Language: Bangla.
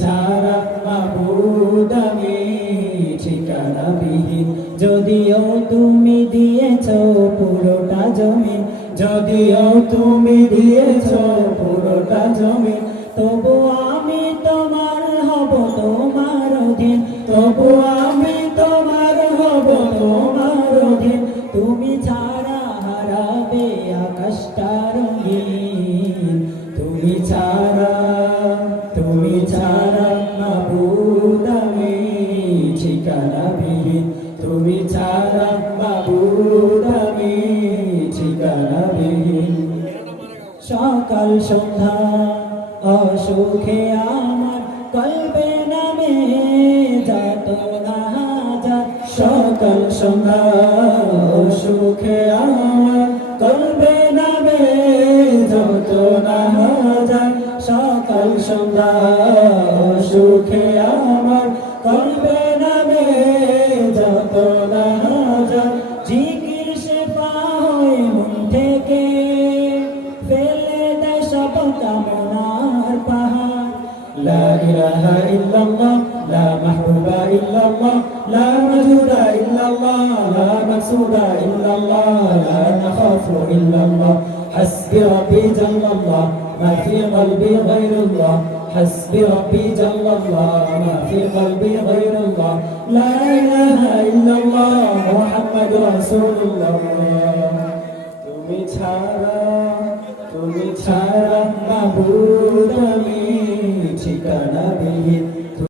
ছাড়া মাবুদ আমি ঠিকানা যদিও তুমি দিয়েছ পুরোটা জমি, যদিও তুমি দিয়েছ পুরোটা জমি, তবু আমি তোমার হব তোমার অধীন, তবু আমি তোমার হব তোমার অধীন। তুমি ছাড়া হারাবে আকাশটা রঙিন, তুমি ছাড়া ছাড়া ঠিকানা তুমি সকাল, সন্ধ্যা, অসুখে আমার কলবে নামে যাত না হাজার। সকাল, সন্ধ্যা, অসুখে আমার কলবে নামে যত না সদা সুখে আমার করবে নামে যত রাজা জিকির পায় মন থেকে। ফেলে দেয় সব কামনার পাহাড়। লা ইলাহা ইল্লাল্লাহ, লা মাহবুবা ইল্লাল্লাহ, লা মাজুদা লা মাকসুদা ইল্লাল্লাহ, লা নাখাফু ইল্লাল্লাহ। حسبي ربي جل الله ما في قلبي غير الله حسبي ربي جل الله ما في قلبي غير الله لا إله إلا الله محمد رسول الله তুমি ছাড়া তুমি ছাড়া মাহবুব